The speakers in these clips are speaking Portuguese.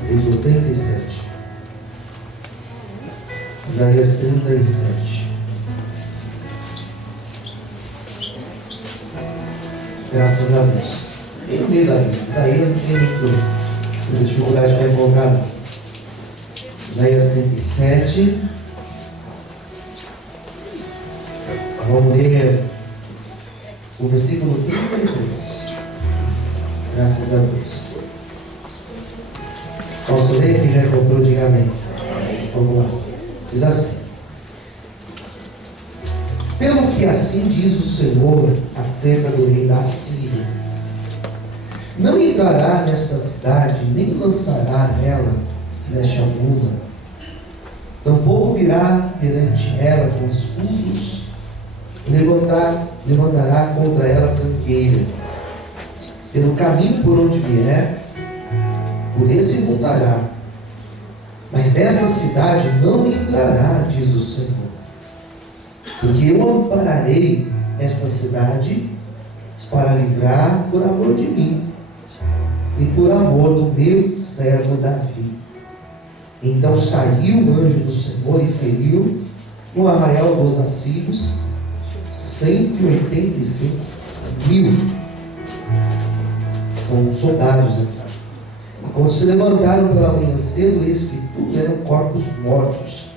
Capítulo 37. Isaías 37. Graças a Deus. Tem no meio da Bíblia. Isaías não tem muita dificuldade para encontrar, não. Isaías 37. Vamos ler o versículo 33. Graças a Deus. Posso ler? Quem já encontrou, diga amém. Vamos lá. Diz assim: pelo que assim diz o Senhor acerca do rei da Assíria: não entrará nesta cidade, nem lançará nela flecha alguma, tampouco virá perante ela com escudos, levantará contra ela tranqueira. Pelo caminho por onde vier, por esse voltará, mas nessa cidade não entrará, diz o Senhor, porque eu ampararei esta cidade para livrar por amor de mim e por amor do meu servo Davi. Então saiu o anjo do Senhor e feriu no arraial dos assírios 185 mil. São soldados aqui. E quando se levantaram pela manhã cedo, eis que tudo eram corpos mortos.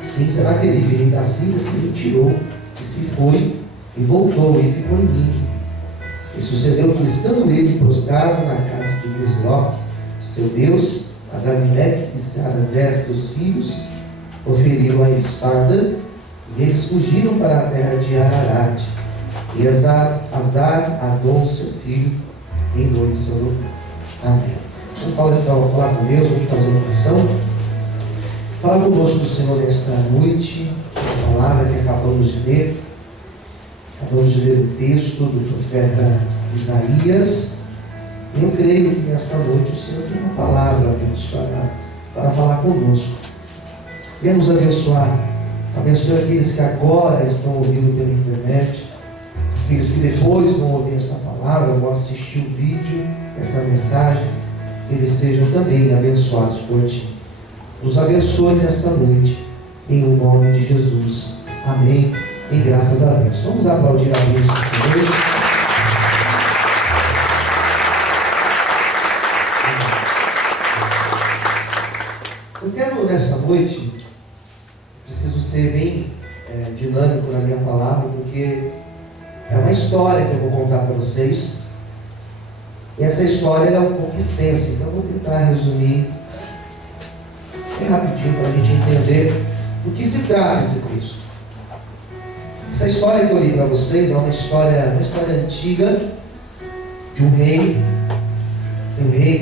Assim será que ele, rei da Síria, se retirou e se foi e voltou e ficou em mim. E sucedeu que, estando ele prostrado na casa de Nisroque, seu Deus, Adrameleque e Sarazé, seus filhos, o feriram a espada, e eles fugiram para a terra de Ararat. E Azar-Adon, seu filho, reinou em seu lugar. Amém. Vamos falar com Deus, vamos fazer uma oração. Fala conosco do Senhor nesta noite, a palavra que acabamos de ler. Acabamos de ler o texto do profeta Isaías. Eu creio que nesta noite o Senhor tem uma palavra, Deus, para falar conosco. Venha nos abençoar. Abençoe aqueles que agora estão ouvindo pela internet, aqueles que depois vão ouvir essa palavra, vão assistir o vídeo, esta mensagem, que eles sejam também abençoados por Ti. Nos abençoe nesta noite, em o nome de Jesus. Amém. E graças a Deus. Vamos aplaudir a Deus do Senhor. Eu quero nesta noite, preciso ser bem dinâmico na minha palavra, porque é uma história que eu vou contar para vocês. E essa história é um pouco extensa, então eu vou tentar resumir bem rapidinho para a gente entender do que se trata esse texto. Essa história que eu li para vocês é uma história antiga de um rei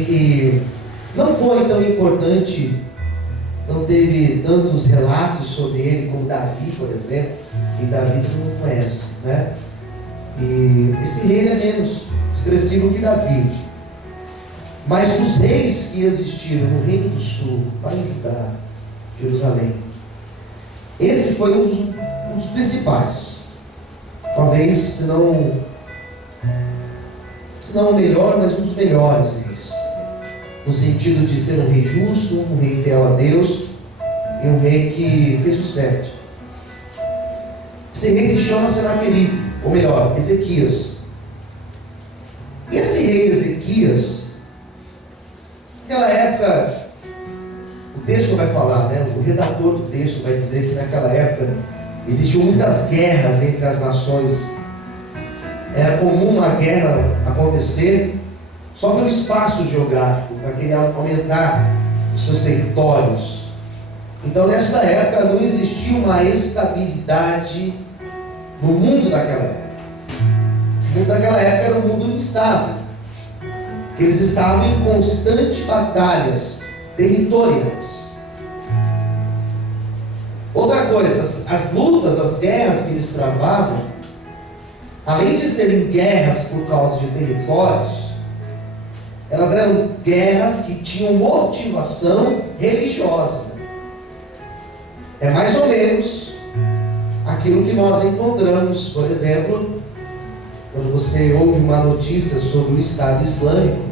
que não foi tão importante, não teve tantos relatos sobre ele como Davi, por exemplo, e Davi todo mundo conhece, né? E esse rei é menos expressivo que Davi. Mas os reis que existiram no Reino do Sul, lá em Judá, Jerusalém, esse foi um dos principais. Talvez, se não o melhor, mas um dos melhores reis. No sentido de ser um rei justo, um rei fiel a Deus e um rei que fez o certo. Esse rei se chama Senaqueribe, ou melhor, Ezequias. Esse rei Ezequias, naquela época, o texto vai falar, né? O redator do texto vai dizer que naquela época existiam muitas guerras entre as nações. Era comum uma guerra acontecer só pelo espaço geográfico, para querer aumentar os seus territórios. Então, nesta época, não existia uma estabilidade no mundo daquela época. O mundo daquela época era um mundo instável, que eles estavam em constantes batalhas territoriais. Outra coisa, as lutas, as guerras que eles travavam, além de serem guerras por causa de territórios, elas eram guerras que tinham motivação religiosa. É mais ou menos aquilo que nós encontramos, por exemplo, quando você ouve uma notícia sobre o Estado Islâmico,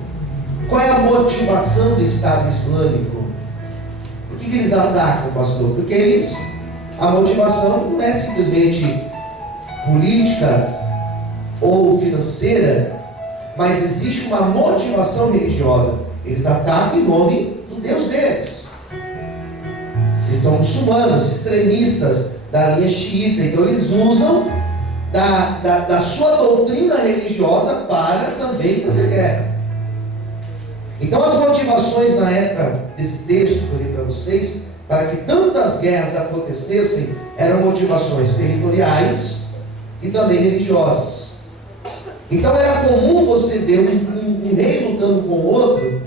Qual é a motivação do Estado Islâmico? Por que eles atacam, pastor? Porque a motivação não é simplesmente política ou financeira, mas existe uma motivação religiosa. Eles atacam em nome do Deus deles. Eles são muçulmanos, extremistas da linha xiita, então eles usam da sua doutrina religiosa para também fazer guerra. Então as motivações na época desse texto que eu li para vocês, para que tantas guerras acontecessem, eram motivações territoriais e também religiosas. Então era comum você ver um rei lutando com o outro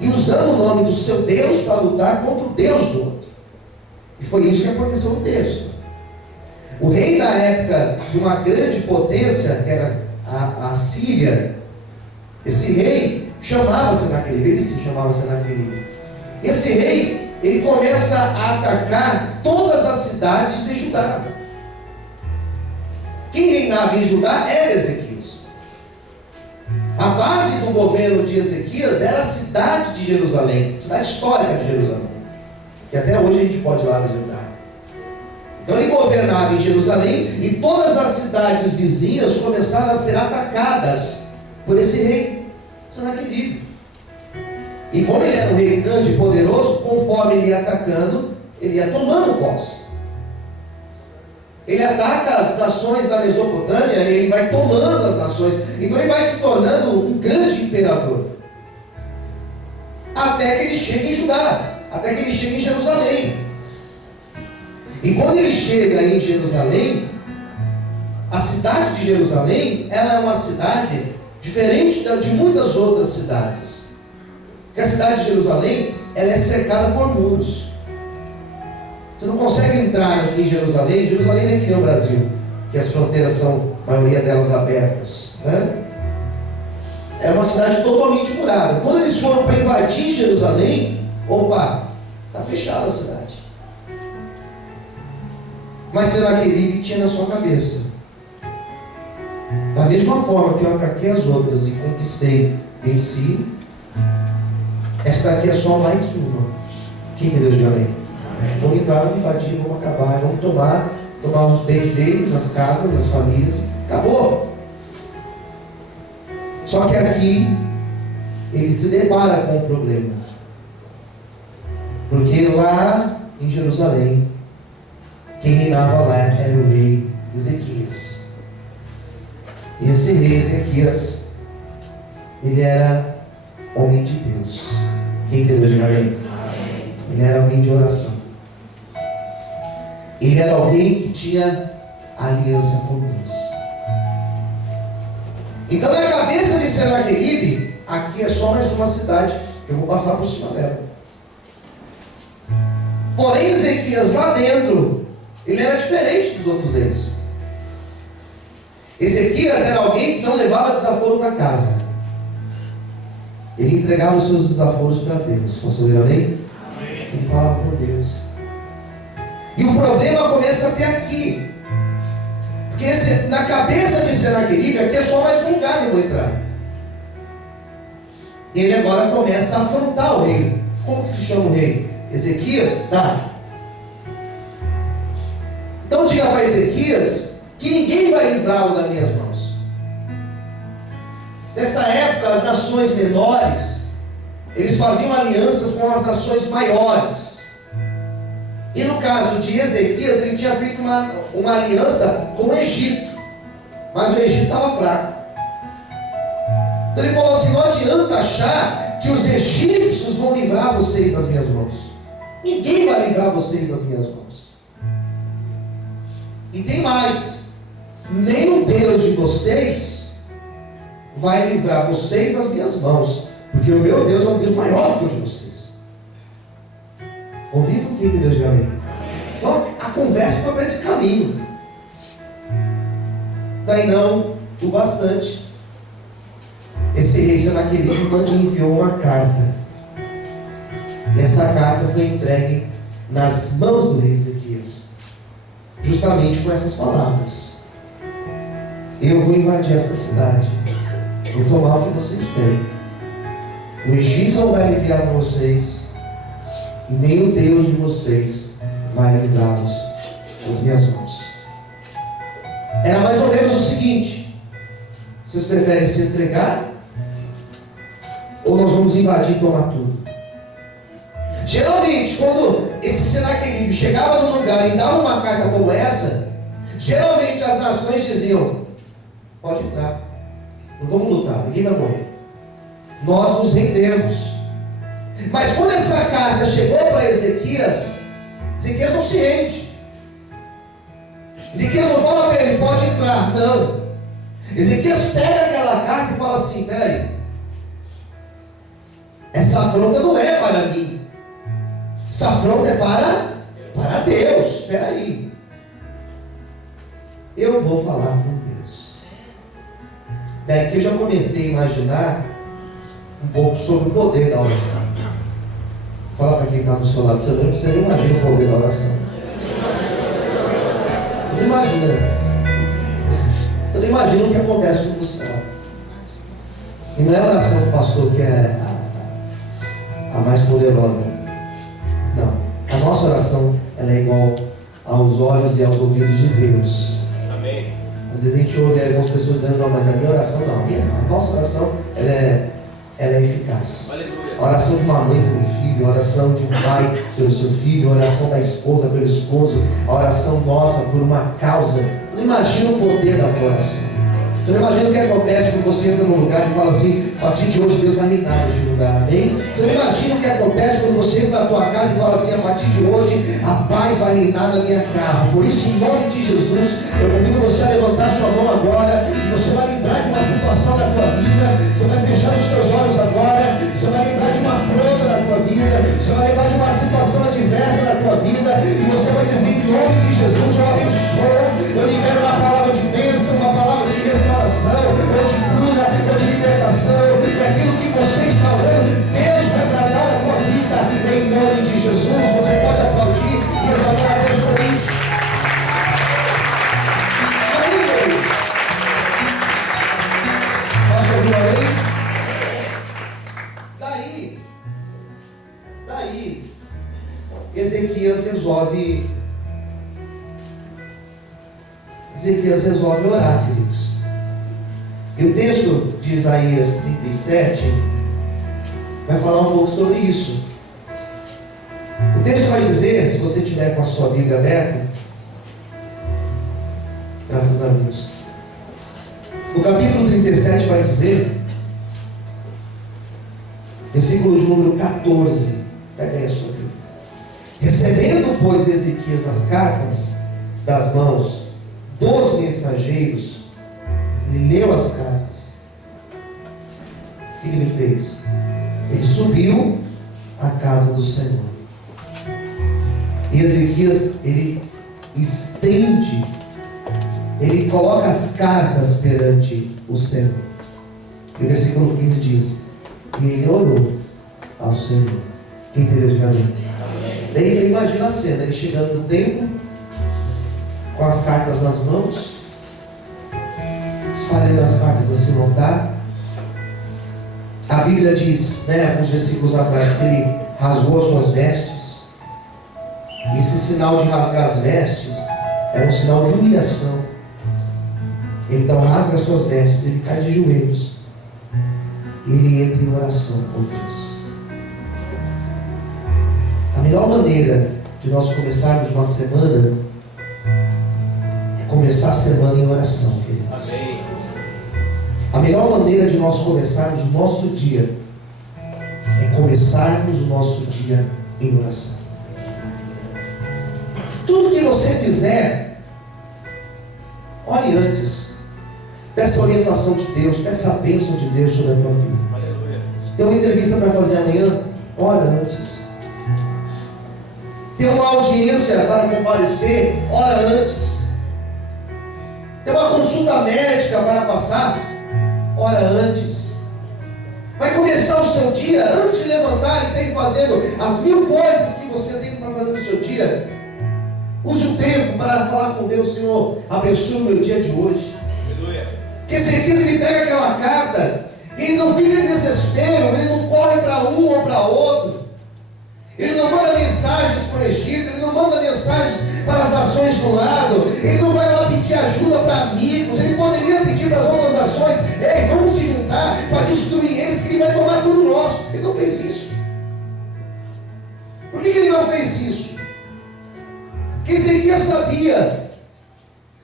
e usando o nome do seu Deus para lutar contra o Deus do outro. E foi isso que aconteceu no texto. O rei na época de uma grande potência, que era a Síria, esse rei chamava Senaqueribe, ele se chamava Senaqueribe. Esse rei, ele começa a atacar todas as cidades de Judá. Quem reinava em Judá era Ezequias. A base do governo de Ezequias era a cidade de Jerusalém, cidade histórica de Jerusalém, que até hoje a gente pode ir lá visitar. Então ele governava em Jerusalém e todas as cidades vizinhas começaram a ser atacadas por esse rei Senaqueribe. E como ele era um rei grande e poderoso, conforme ele ia atacando, ele ia tomando posse. Ele ataca as nações da Mesopotâmia, ele vai tomando as nações. Então ele vai se tornando um grande imperador. Até que ele chega em Judá, até que ele chega em Jerusalém. E quando ele chega em Jerusalém, a cidade de Jerusalém, ela é uma cidade diferente de muitas outras cidades. Porque a cidade de Jerusalém, ela é cercada por muros. Você não consegue entrar aqui em Jerusalém. Jerusalém não é que nem o Brasil, que as fronteiras são, a maioria delas, abertas, né? É uma cidade totalmente murada. Quando eles foram para invadir Jerusalém, opa, está fechada a cidade. Mas Senaqueribe tinha na sua cabeça: da mesma forma que eu ataquei as outras e conquistei, venci, esta aqui é só mais uma. Quem entendeu? Diga amém. Vamos entrar, vamos invadir, vamos acabar, vamos tomar os bens deles, as casas, as famílias, acabou. Só que aqui ele se depara com um problema, porque lá em Jerusalém, quem reinava lá era o rei Ezequias. E esse rei Ezequias, ele era homem de Deus. Quem entendeu? Diga amém. Ele era alguém de oração. Ele era alguém que tinha aliança com Deus. Então na cabeça de Senaqueribe, aqui é só mais uma cidade, eu vou passar por cima dela. Porém Ezequias lá dentro, ele era diferente dos outros reis. Ezequias era alguém que não levava desaforo para casa. Ele entregava os seus desaforos para Deus. Posso ouvir amém? Ele falava com Deus. E o problema começa até aqui. Porque na cabeça de Senaqueribe, aqui é só mais um lugar que eu vou entrar. E ele agora começa a afrontar o rei. Como que se chama o rei? Ezequias? Tá. Então diga para Ezequias que ninguém vai livrá-lo das minhas mãos. Nessa época, as nações menores, eles faziam alianças com as nações maiores. E no caso de Ezequias, ele tinha feito uma aliança com o Egito. Mas o Egito estava fraco. Então ele falou assim: não adianta achar que os egípcios vão livrar vocês das minhas mãos. Ninguém vai livrar vocês das minhas mãos. E tem mais: nem o Deus de vocês vai livrar vocês das minhas mãos, porque o meu Deus é um Deus maior que o de vocês. Ouviram? Quem entendeu? Diga amém. Então a conversa foi para esse caminho. Daí não o bastante, esse rei Senaqueribe enviou uma carta. E essa carta foi entregue nas mãos do rei Ezequias, justamente com essas palavras: eu vou invadir esta cidade, vou tomar o que vocês têm, O Egito não vai aliviar com vocês, e nem o Deus de vocês vai livrá-los das minhas mãos. Era mais ou menos o seguinte: vocês preferem se entregar, ou nós vamos invadir e tomar tudo? Geralmente, quando esse Senaqueribe chegava no lugar e dava uma carta como essa, geralmente as nações diziam: pode entrar, não vamos lutar, ninguém vai morrer, nós nos rendemos. Mas quando essa carta chegou para Ezequias, Ezequias não se rende. Ezequias não fala para ele: pode entrar, não. Ezequias pega aquela carta e fala assim: peraí, essa afronta não é para mim, essa afronta é para Deus. Espera aí, eu vou falar com Deus. Daí que eu já comecei a imaginar um pouco sobre o poder da oração. Fala para quem está do seu lado: você não imagina o poder da oração. Você não imagina. Você não imagina o que acontece com o céu. E não é a oração do pastor que é a mais poderosa. Não. A nossa oração, ela é igual aos olhos e aos ouvidos de Deus. Amém. Às vezes a gente ouve algumas pessoas dizendo: não, mas a minha oração não. A nossa oração, ela é eficaz. Aleluia. A oração de uma mãe pelo filho, a oração de um pai pelo seu filho, a oração da esposa pelo esposo, a oração nossa por uma causa. Não imagina o poder da tua oração. Você não imagina o que acontece quando você entra num lugar e fala assim: a partir de hoje Deus vai reinar neste lugar, amém? Você não imagina o que acontece quando você entra na tua casa e fala assim: a partir de hoje a paz vai reinar na minha casa. Por isso, em nome de Jesus, eu convido você a levantar sua mão agora, e você vai lembrar de uma situação da tua vida. Você vai fechar os teus olhos agora, você vai lembrar de uma afronta na tua vida, você vai lembrar de uma situação adversa na tua vida, e você vai dizer: em nome de Jesus, eu abençoo, eu libero uma palavra de bênção, uma palavra de restauração, ou de cura, ou de libertação, e aquilo que você está orando, Deus vai tratar a tua vida, em nome de Jesus. Você pode aplaudir e exaltar a Deus por isso. Amém, Deus? Posso ouvir um amém? Daí, Ezequias resolve orar, queridos. E o texto de Isaías 37 vai falar um pouco sobre isso. O texto vai dizer, se você tiver com a sua Bíblia aberta, graças a Deus, no capítulo 37 vai dizer, versículo de número 14, pega aí a sua Bíblia: recebendo, pois, Ezequias as cartas das mãos dos mensageiros, ele leu as cartas. O que ele fez? Ele subiu à casa do Senhor. E Ezequias, ele estende, ele coloca as cartas perante o Senhor. E o versículo 15 diz: e ele orou ao Senhor. Quem entendeu de amém? Daí imagina a cena, ele chegando no templo, com as cartas nas mãos, espalhando as cartas assim no altar. A Bíblia diz, alguns versículos atrás, que ele rasgou as suas vestes. E esse sinal de rasgar as vestes era um sinal de humilhação. Ele então rasga as suas vestes, ele cai de joelhos, e ele entra em oração com Deus. A melhor maneira de nós começarmos uma semana é começar a semana em oração, queridos. Amém. A melhor maneira de nós começarmos o nosso dia é começarmos o nosso dia em oração. Tudo que você fizer, ore antes. Peça a orientação de Deus, peça a bênção de Deus sobre a tua vida. Aleluia. Tem uma entrevista para fazer amanhã, ora antes. Tem uma audiência para comparecer, ora antes. Tem uma consulta médica para passar, ora antes. Vai começar o seu dia, antes de levantar e sair fazendo as 1000 coisas que você tem para fazer no seu dia. Use o tempo para falar com Deus: Senhor, abençoe o meu dia de hoje. Aleluia. Que Ezequias, ele pega aquela carta Ele não fica em desespero, ele não corre para um ou para outro. Ele não manda mensagens para o Egito, ele não manda mensagens para as nações do lado, ele não vai lá pedir ajuda para amigos, ele poderia pedir para as outras nações: ei, vamos se juntar para destruir ele, porque ele vai tomar tudo nosso. Ele não fez isso. Por que ele não fez isso? Porque Ezequias sabia: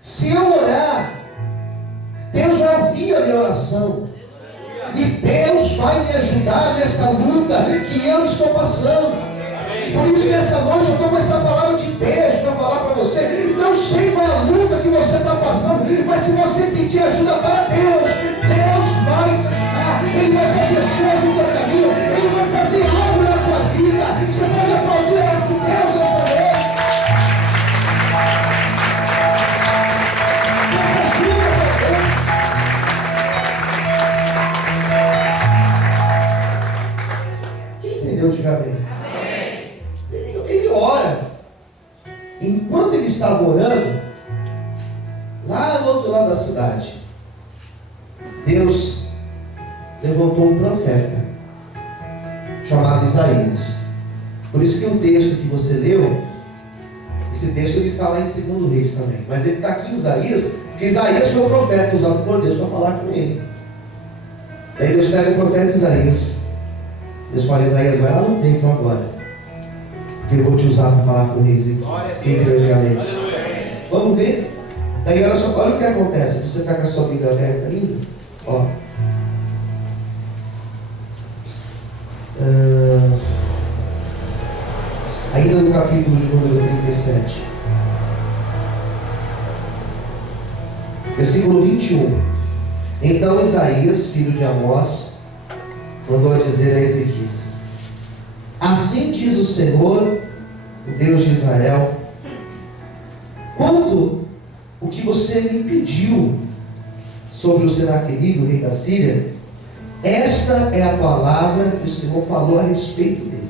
se eu orar, Deus vai ouvir a minha oração, e Deus vai me ajudar nessa luta que eu estou passando. Por isso que essa noite eu estou com essa palavra de Deus para falar para você. Não sei qual é a luta que você está passando, mas se você pedir ajuda para Deus, Deus vai ajudar. Ele vai ter pessoas no teu caminho, Ele vai fazer algo na tua vida. Você pode aplaudir esse Deus nessa noite. Peça ajuda para Deus. Quem entendeu, diga amém. Ele ora. Enquanto ele estava orando, lá do outro lado da cidade, Deus levantou um profeta chamado Isaías. Por isso que o texto que você leu, esse texto ele está lá em 2 Reis também, mas ele está aqui em Isaías, porque Isaías foi o profeta usado por Deus para falar com ele. Daí Deus pega o profeta Isaías. Deus fala: Isaías, vai lá no templo agora, que eu vou te usar para falar com o rei Ezequias. Quem que Deus diga amém? Vamos ver? Daí olha só, olha o que acontece. Você está com a sua Bíblia aberta ainda? Ó. Ainda no capítulo de número 37. Versículo 21. Então Isaías, filho de Amós, mandou dizer a Ezequias: assim diz o Senhor, o Deus de Israel: quanto o que você me pediu sobre o Senaqueribe, o rei da Síria, esta é a palavra que o Senhor falou a respeito dele.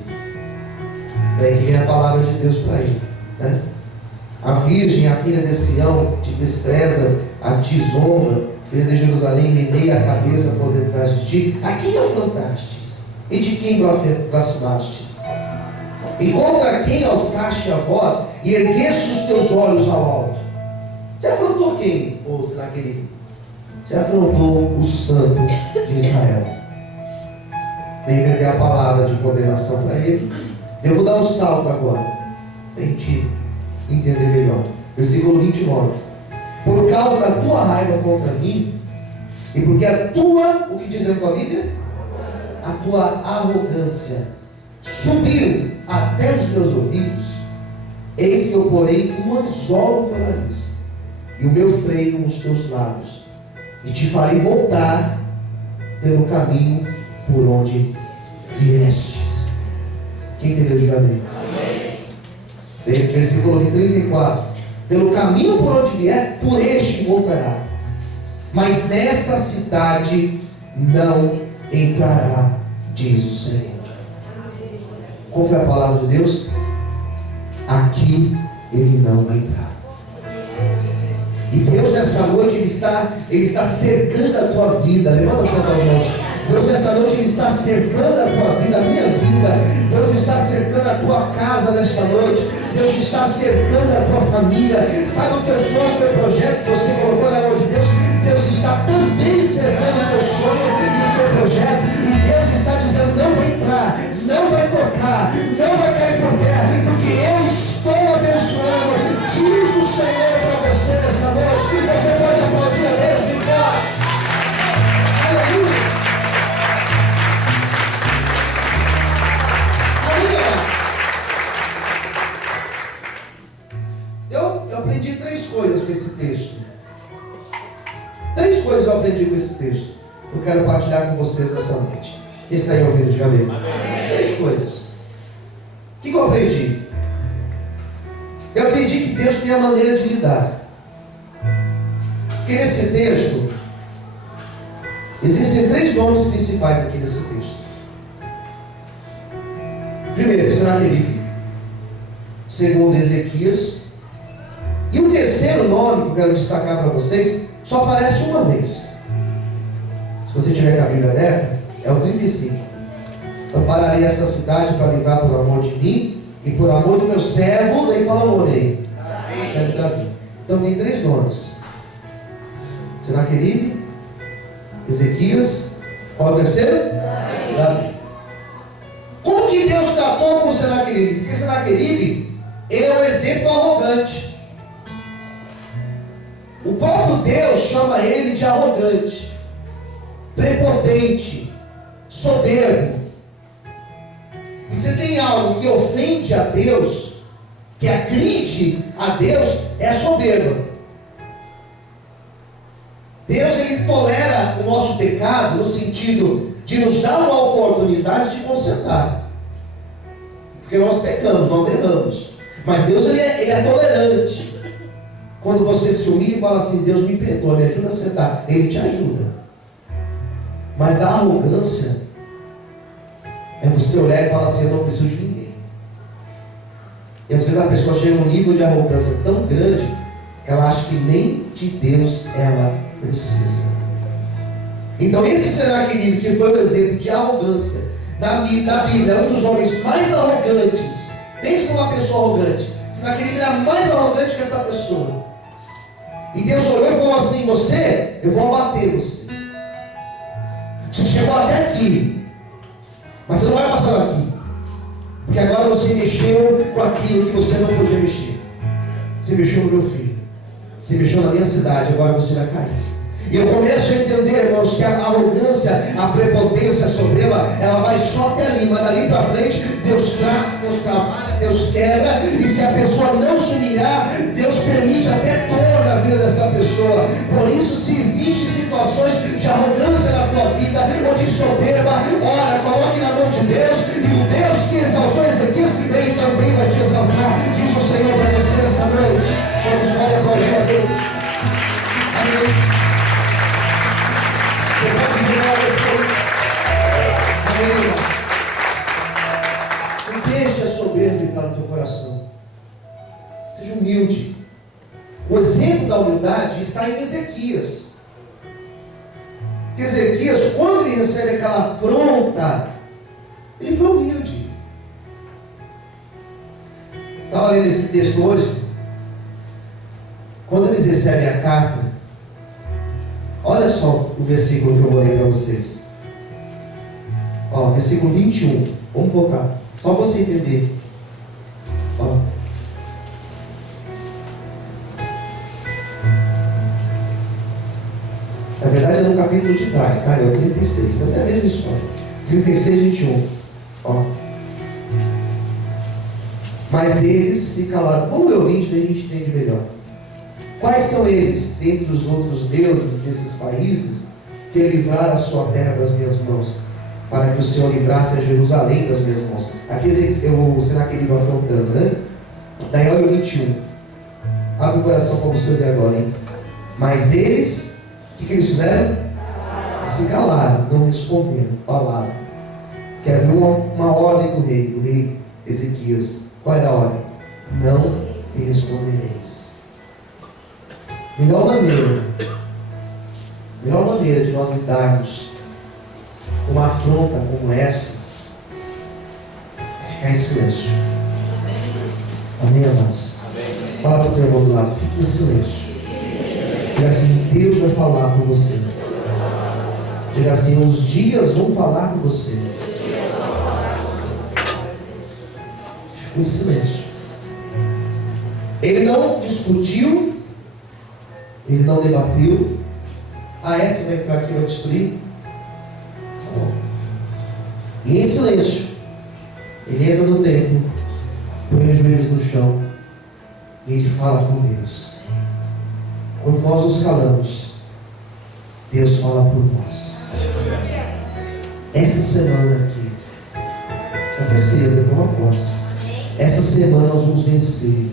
Daí vem a palavra de Deus para ele, né? A virgem, a filha de Sião, te despreza, a te zomba, filha de Jerusalém, meneia a cabeça por detrás de ti. A quem afrontastes? E de quem blasfemastes? E contra quem alçaste a voz e ergueste os teus olhos ao alto? Você afrontou quem, ô Senaqueribe? Você afrontou o Santo de Israel. Tem que ter a palavra de condenação para ele. Eu vou dar um salto agora, para a gente entender melhor. Versículo 29. Por causa da tua raiva contra mim, e porque a tua, o que diz na tua Bíblia? A tua arrogância subiu até os meus ouvidos, eis que eu porei um anzol no teu nariz, e o meu freio nos teus lábios, e te farei voltar pelo caminho por onde viestes. Quem entendeu, diga amém. Versículo 34. Pelo caminho por onde vier, por este voltará, mas nesta cidade não entrará, diz o Senhor. Qual foi a palavra de Deus? Aqui ele não vai entrar. E Deus nessa noite ele está cercando a tua vida. Levanta as tuas mãos. Deus nessa noite ele está cercando a tua vida, a minha vida. Deus está cercando a tua casa nesta noite. Deus está cercando a tua família. Sabe o teu sonho, o teu projeto que você colocou na mão de Deus? Deus está também cercando o teu sonho e o teu projeto. E Deus está dizendo: não vai entrar, não vai tocar, não vai cair por terra, porque eu estou abençoando. Diz o Senhor para você nessa noite. Você pode aplaudir a Deus bem forte. Aleluia. Eu aprendi 3 coisas com esse texto. 3 coisas eu aprendi com esse texto. Eu quero partilhar com vocês nessa noite. Quem está aí ouvindo, diga amém. 3 coisas. O que eu aprendi? Eu aprendi que Deus tem a maneira de lidar. Porque nesse texto existem 3 nomes principais aqui nesse texto. Primeiro, Senaqueribe. Segundo, Ezequias. E o terceiro nome que eu quero destacar para vocês só aparece uma vez. você tiver com a Bíblia aberta, é o 35. Ampararei esta cidade para livrar por amor de mim e por amor do meu servo. Daí fala o nome aí. Servo Davi. Então tem 3 nomes: Senaqueribe, Ezequias. Qual é o terceiro? Davi. Como que Deus tratou com Senaqueribe? Porque Senaqueribe, ele é um exemplo arrogante. O próprio Deus chama ele de arrogante, prepotente, soberbo. E se tem algo que ofende a Deus, que agride a Deus, é a soberba. Deus, ele tolera o nosso pecado no sentido de nos dar uma oportunidade de consertar, porque nós pecamos, nós erramos, mas Deus ele é tolerante. Quando você se humilha e fala assim: Deus me perdoa, me ajuda a sentar, Ele te ajuda. Mas a arrogância é você olhar e falar assim: eu não preciso de ninguém. E às vezes a pessoa chega a um nível de arrogância tão grande que ela acha que nem de Deus ela precisa. Então esse Senaqueribe, que foi o exemplo de arrogância da Bíblia, é um dos homens mais arrogantes. Pense como uma pessoa arrogante. Senaqueribe era mais arrogante que essa pessoa. E Deus olhou e falou assim: você, eu vou abater você. Você chegou até aqui, mas você não vai passar aqui, porque agora você mexeu com aquilo que você não podia mexer. Você mexeu no meu filho, você mexeu na minha cidade, agora você vai cair. E eu começo a entender, irmãos, que a arrogância, a prepotência, a soberba, ela vai só até ali, mas dali para frente Deus trata, Deus trabalha, Deus quebra. E se a pessoa não se humilhar, Deus permite até dor na vida dessa pessoa. Por isso, se existem situações de arrogância na tua vida, ou de soberba, ora, coloque na mão de Deus, e o Deus que exaltou Ezequias, Ele também vai te exaltar. Diz o Senhor para você nessa noite. Vamos falar glória a Deus. Amém. Você pode virar Amém. Não deixe a soberba entrar no teu coração. Seja humilde. O exemplo da humildade está em Ezequias. Ezequias, quando ele recebe aquela afronta, ele foi humilde. Estava lendo esse texto hoje. Quando eles recebem a carta, olha só o versículo que eu vou ler para vocês. Ó, versículo 21. Vamos voltar. Só você entender. Ó. Na verdade é no capítulo de trás, tá? É o 36. Mas é a mesma história. 36, 21. Ó. Mas eles se calaram. Vamos ler o 20, daí a gente entende melhor. Quais são eles, dentre os outros deuses desses países, que livraram a sua terra das minhas mãos, para que o Senhor livrasse a Jerusalém das minhas mãos? Aqui o Senaqueribe afrontando, né? Daí olha o 21. Abre o coração para você ver agora, hein? Mas eles, o que eles fizeram? Se calaram, não responderam, falaram. Que havia uma ordem do rei Ezequias. Qual era a ordem? Não lhe respondereis. Melhor maneira de nós lidarmos com uma afronta como essa é ficar em silêncio. Amém, amados? Fala para o teu irmão do lado, fique em silêncio. Diga assim: Deus vai falar com você. Diga assim: os dias vão falar com você. Ficou em silêncio. Ele não discutiu, ele não debateu. Você vai entrar aqui e vai destruir? Tá bom. E em silêncio, ele entra no templo, põe os joelhos no chão e ele fala com Deus. Quando nós nos calamos, Deus fala por nós. Essa semana aqui, já cedo, eu tomo posse. Essa semana nós vamos vencer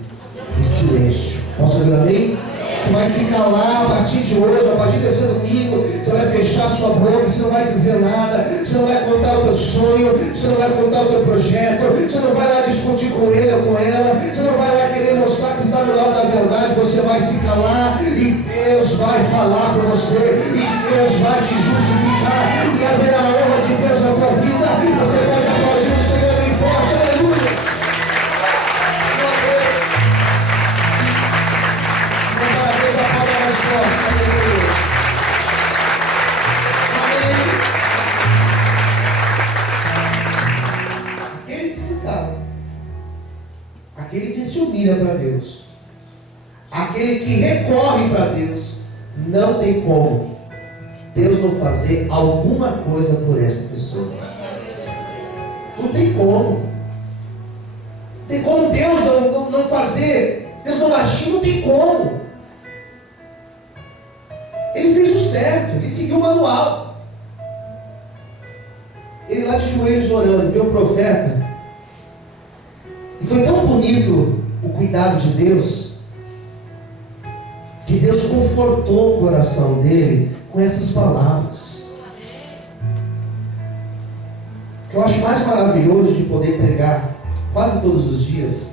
em silêncio. Posso ouvir amém? Você vai se calar a partir de hoje, a partir desse domingo. Você vai fechar sua boca, você não vai dizer nada, você não vai contar o teu sonho, você não vai contar o teu projeto, você não vai lá discutir com ele ou com ela, você não vai lá querer mostrar que está do lado da verdade. Você vai se calar e Deus vai falar por você, e Deus vai te justificar e haverá a honra de Deus na tua vida. Você pode aplaudir o Senhor bem forte, aleluia. Você cada vez aplauda mais forte, aleluia. Amém. Aquele que se cala, aquele que se humilha para Deus, aquele que recorre para Deus, não tem como Deus não fazer alguma coisa por essa pessoa. Não tem como. Não tem como Deus não fazer, Deus não agir, não tem como. Ele fez o certo, ele seguiu o manual. Ele lá de joelhos orando, viu o profeta. E foi tão bonito o cuidado de Deus, que Deus confortou o coração dele com essas palavras. O que eu acho mais maravilhoso de poder pregar quase todos os dias,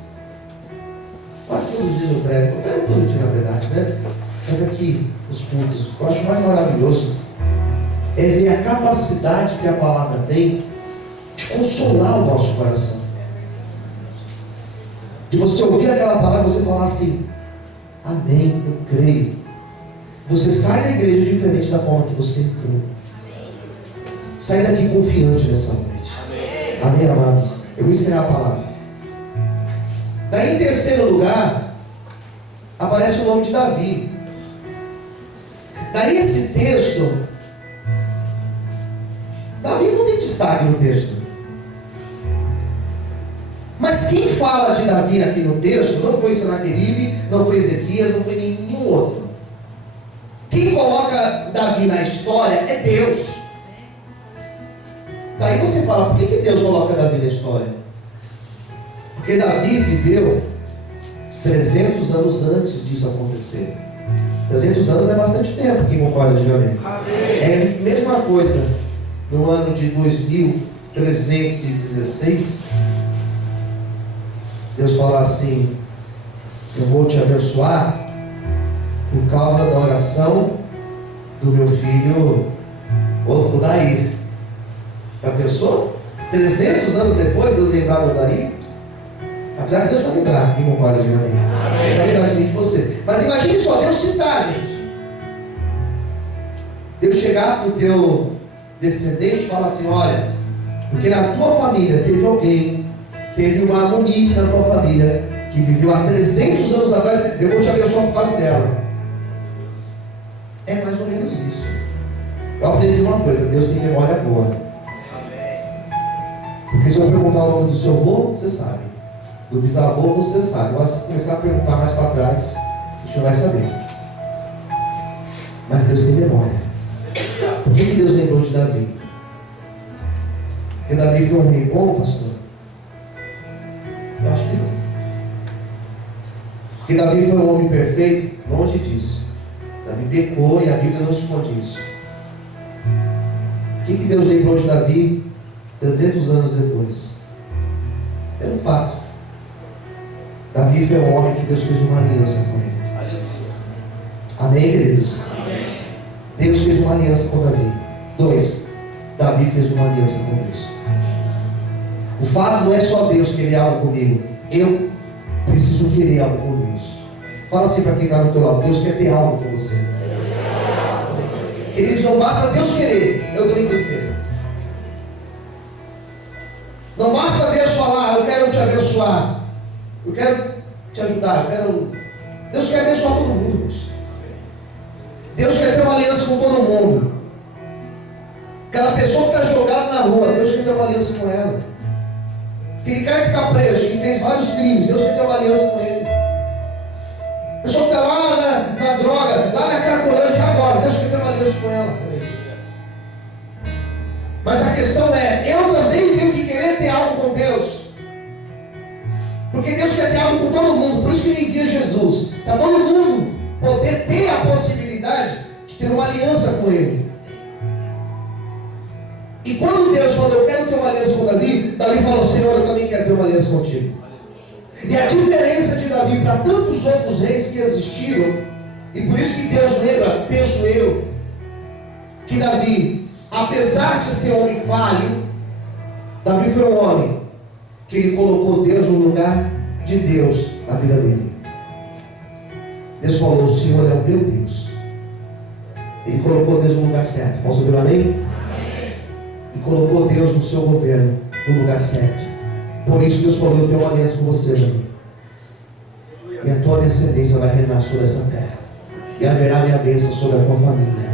quase todos os dias eu prego todo dia na verdade, né? Mas aqui, os cultos, o que eu acho mais maravilhoso é ver a capacidade que a palavra tem de consolar o nosso coração. De você ouvir aquela palavra e você falar assim: amém, eu creio. Você sai da igreja diferente da forma que você entrou. Sai daqui confiante nessa noite. Amém, amados? Eu vou encerrar a palavra. Daí, em terceiro lugar, aparece o nome de Davi. Daí, esse texto, Davi não tem destaque no texto. Mas quem fala de Davi aqui no texto não foi Senaqueribe, não foi Ezequias, não foi nenhum outro. Quem coloca Davi na história é Deus. Daí você fala, por que Deus coloca Davi na história? Porque Davi viveu 300 anos antes disso acontecer. 300 anos é bastante tempo, quem concorda, diga amém. É a mesma coisa no ano de 2316. Deus fala assim: eu vou te abençoar por causa da oração do meu filho Odair. Já pensou? 300 anos depois Deus lembrar do Odair? Apesar que Deus vai lembrar, quem concorda, diga amém. Deus vai lembrar de mim, de você. Mas imagine só, Deus citar, gente. Deus chegar para o teu descendente e falar assim: olha, porque na tua família teve alguém, teve uma Monique na tua família que viveu há 300 anos atrás, eu vou te abençoar por causa dela. É mais ou menos isso. Eu aprendi uma coisa: Deus tem memória boa. Porque se eu perguntar o nome do seu avô, você sabe. Do bisavô, você sabe. Agora, se começar a perguntar mais para trás, a gente não vai saber. Mas Deus tem memória. Por que Deus lembrou de Davi? Porque Davi foi um rei bom, pastor? Eu acho que não. Porque Davi foi um homem perfeito? Longe disso. Davi pecou e a Bíblia não esconde isso. O que Deus lembrou de Davi 300 anos depois? Pelo fato: Davi foi um homem que Deus fez uma aliança com ele. Amém, queridos? Amém. Deus fez uma aliança com Davi. 2. Davi fez uma aliança com Deus. O fato não é só Deus querer algo comigo, eu preciso querer algo com Deus. Fala assim para quem está do teu lado: Deus quer ter algo com você. Queridos, não basta Deus querer, eu também tenho que querer. Não basta Deus falar: eu quero te abençoar, eu quero te ajudar, Deus quer abençoar todo mundo, irmãos. Deus quer ter uma aliança com todo mundo. Aquela pessoa que está jogada na rua, Deus quer ter uma aliança com ela. Aquele cara que está preso, que fez vários crimes, Deus quer ter uma aliança com ele. A pessoa que está lá na droga, lá na Cracolândia agora, Deus quer ter uma aliança com ela também. Mas a questão é: eu também tenho que querer ter algo com Deus. Porque Deus quer ter algo com todo mundo. Por isso que Ele envia Jesus, para todo mundo poder ter a possibilidade de ter uma aliança com Ele. E quando Deus falou: eu quero ter uma aliança com Davi, Davi falou: Senhor, eu também quero ter uma aliança contigo. E a diferença de Davi para tantos outros reis que existiram, e por isso que Deus lembra, penso eu, que Davi, apesar de ser homem falho, Davi foi um homem que ele colocou Deus no lugar de Deus na vida dele. Deus falou: o Senhor é o meu Deus. Ele colocou Deus no lugar certo. Posso ouvir um amém? Amém. E colocou Deus no seu governo, no lugar certo. Por isso Deus falou: eu tenho uma aliança com você, Davi. E a tua descendência vai reinar sobre essa terra. E haverá minha bênção sobre a tua família.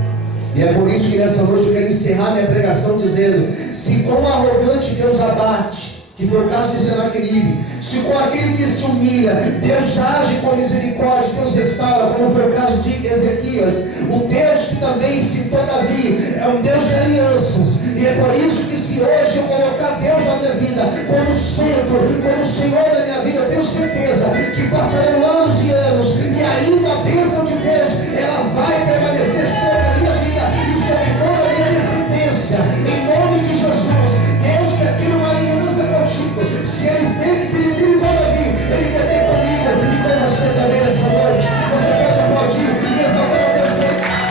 E é por isso que nessa noite eu quero encerrar minha pregação dizendo: se com o arrogante Deus abate, que foi o caso de Senaqueribe, se com aquele que se humilha Deus age com misericórdia, Deus restaura, como foi o caso de Ezequias, o Deus que também citou Davi é um Deus de alianças. E é por isso que, se hoje eu colocar Deus na minha vida como centro, como Senhor da minha vida, eu tenho certeza que passarão anos e anos, e ainda a bênção de Deus ela vai permanecer sobre a minha vida e sobre toda a minha descendência, em nome de Jesus. Deus quer ter uma aliança contigo. Se ele teve com Davi, ele quer ter comigo e com você também nessa noite. Você pode aplaudir e exaltar a Deus por isso.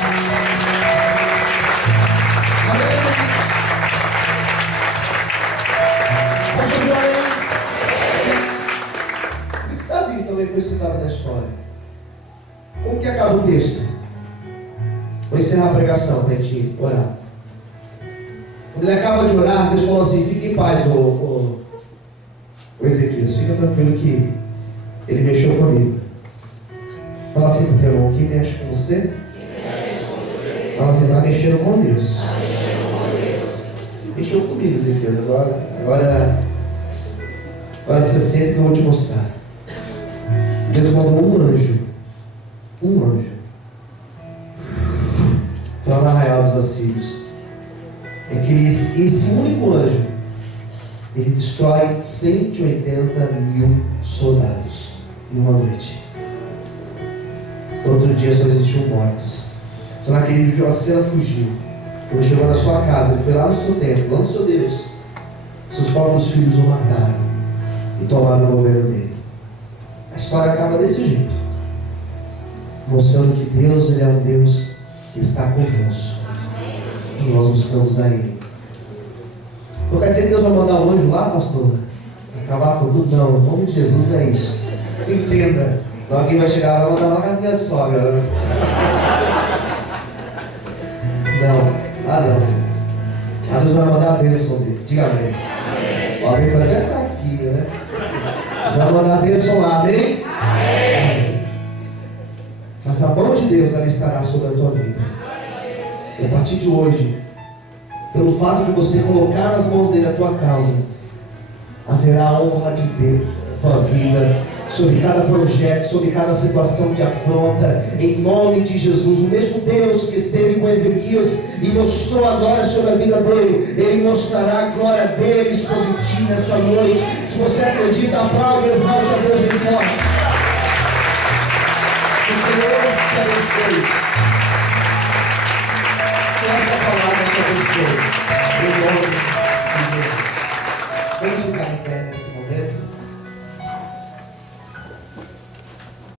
Amém? Posso ouvir um amém? Por isso que Davi também foi citado na história. Como que acaba o texto? Vou encerrar a pregação para a gente orar. Quando ele acaba de orar, Deus falou assim: fique em paz, o Ezequias, fica tranquilo que ele mexeu comigo. Fala assim para o teu irmão: quem mexe com você? Fala assim: está mexendo com Deus. Mexeu comigo, Ezequias. Agora você senta que eu vou te mostrar. Deus mandou um anjo. Foi no arraial dos assírios. É que esse único anjo, ele destrói 180.000 soldados em uma noite. Outro dia só existiam mortos. Só naquele viu a cena, fugiu. Quando chegou na sua casa, ele foi lá no seu templo, lá no seu Deus. Seus próprios filhos o mataram e tomaram o governo dele. A história acaba desse jeito, mostrando que Deus, ele é um Deus que está conosco. E nós buscamos a Ele. Não quer dizer que Deus vai mandar um anjo lá, pastor? Acabar com tudo? Não, em nome de Jesus não é isso. Entenda. Não, alguém vai chegar lá e mandar lá na casa da minha sogra. Não, gente. A Deus vai mandar a bênção dele. Diga amém. Alguém foi até fraquinho, né? Vai mandar a bênção lá, amém? Amém. Mas a mão de Deus, ela estará sobre a tua vida. E a partir de hoje, pelo fato de você colocar nas mãos dele a tua causa, haverá a honra de Deus na tua vida, sobre cada projeto, sobre cada situação de afronta, em nome de Jesus. O mesmo Deus que esteve com Ezequias e mostrou a glória sobre a vida dele, ele mostrará a glória dele sobre ti nessa noite. Se você acredita, aplaude e exalte a Deus bem forte. O Senhor te abençoe. Esta palavra que abençoe, em nome de Jesus. Vamos ficar em pé nesse